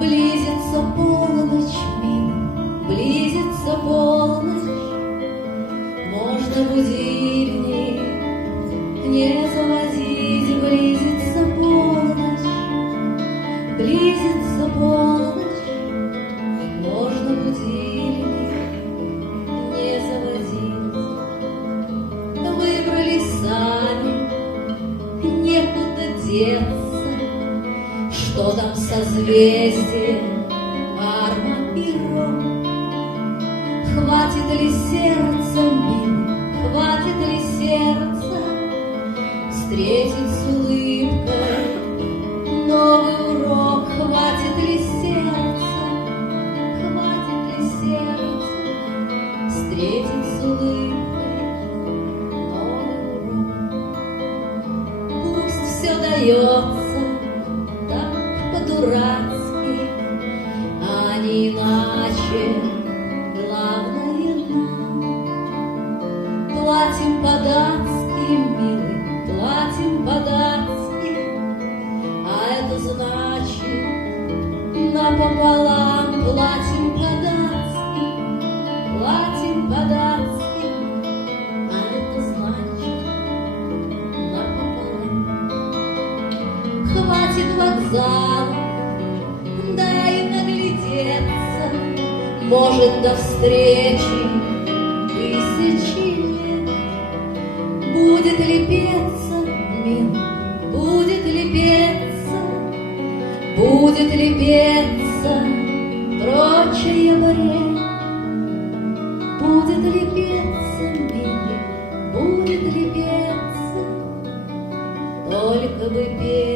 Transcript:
Близится полночь, милый, близится полночь. Можно будильник не заводить, близится полночь, близится полночь. Можно будильник не заводить. Выбрались сами, некуда деться. Что там созвездие, Армагеддон? Хватит ли сердца, милый, хватит ли сердца встретить с улыбкой новый урок? Хватит ли сердца, хватит ли сердца встретить с улыбкой новый урок? Пусть все дается так по-дурацки, а не иначе. Главное нам платим по-датски, милый, платим по-датски, а это значит напополам. Платим по-датски, платим по-датски, а это значит напополам. Хватит вокзала, дай наглядеться, может, до встречи тысячи лет. Будет ли петься, милый, будет ли петься, будет ли петься прочее бред? Будет ли петься, милый, будет ли петься, только бы петь.